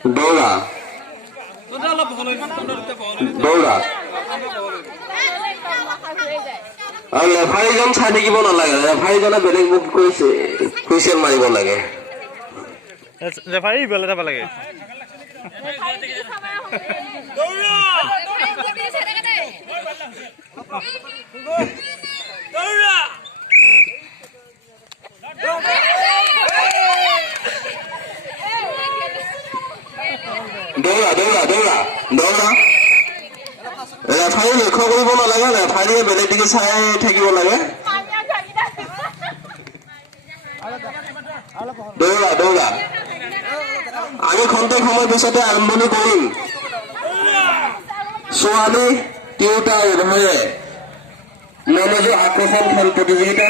দৌৰা দৌৰা আৰু ৰেফাৰীজন চাই থাকিব নালাগে ৰেফাৰীজনে বেলেগ মুখ কৰিছে হুইচেল মাৰিব লাগে ৰেফাৰী বেলে যাব লাগে দৌৰা দৌৰা দৌৰা দৌৰা ৰেফাৰী লক্ষ্য কৰিব নালাগে ৰেফাৰীয়ে বেলেগ দিকে চাই থাকিব লাগে দৌৰা দৌৰা আমি খন্তেক সময় পিছতে আৰম্ভণি কৰিম ছোৱালী তিৰোতা উভয়ে মনোযোগ আকৰ্ষণ খেল প্ৰতিযোগিতা